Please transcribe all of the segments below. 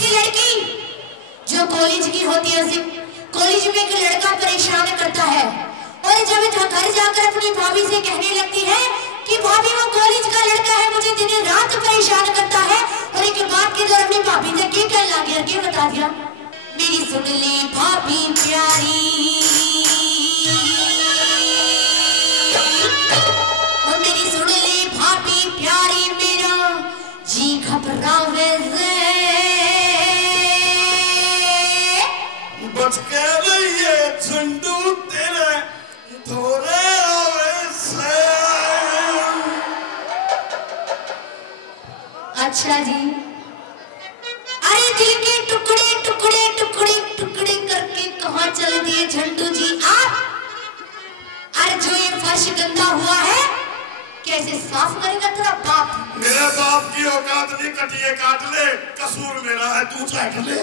एक लड़की जो कॉलेज की होती है, उसे कॉलेज में एक लड़का परेशान करता है और जब घर जाकर अपनी भाभी से कहने लगती है कि भाभी वो कॉलेज का लड़का है, मुझे दिन रात परेशान करता है, और एक बात की तरफ अपनी भाभी से क्या कहने लगी और क्या बता दिया, मेरी सुन ले भाभी प्यारी, मेरी सुन ले भाभी प्यारी, मेरा जी घबरावे बच के रहिए झंडू तेरे थोड़े से। अच्छा जी, अरे दिल के टुकड़े टुकड़े टुकड़े टुकड़े करके कहाँ चल दिए झंडू जी आप? अरे जो ये फर्श गंदा हुआ है कैसे साफ करेगा तेरा बाप? मेरे बाप की औकात नहीं, कटिए काट ले, कसूर मेरा है, तू चाट ले।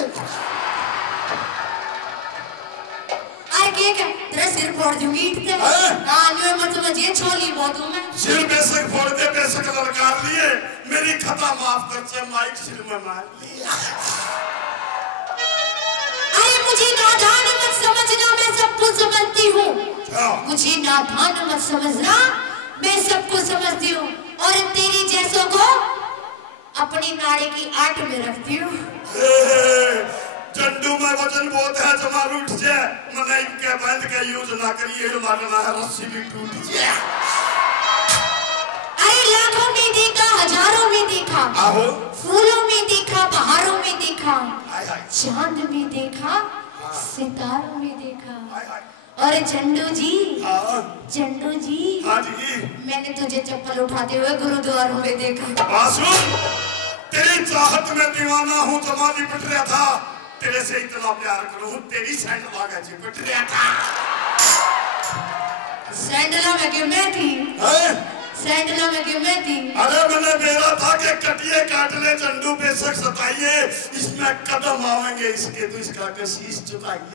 तेरा सिर फोड़ दूंगी ईंट से। हाँ, मत मुझे छोली बहुत हूँ मैं। सिर बेशक फोड़ दे, बेशक ललकार लिए, मेरी खता माफ कर से माइक सिर में मार लिया। अरे मुझे नादान मत समझना, मैं सब कुछ समझती हूँ। मुझे नादान मत समझना, मैं सब कुछ समझती हूँ, और तेरी जैसों को अपनी नाड़ी की आट में रखती हूँ। झंडू में वजन बहुत है, जमार उठ जाए, मनाई के बंद के यूज ना करिए, जो लगना है रस्सी भी टूट जाए। अरे लाखों में देखा, हजारों में देखा, फूलों में देखा, बहारों में देखा, चांद में देखा, सितारों में देखा, और झंडू जी, झंडू जी, मैंने तुझे चप्पल उठाते हुए गुरुद्वारों में देखा। तेरी चाहत में दीवाना हूँ, जमानी पिट रहा था, तेरे से इतना प्यार करूं, तेरी सैंडल आगे चिपट रहा था। सैंडला में क्यों मैं थी? सैंडला में क्यों मैं थी? अरे मैंने बेरा था कि कटिए काट ले झंडू, बेशक सताइए, इसमें कदम आवेंगे इसके तो इसका कशीश चुकाइए।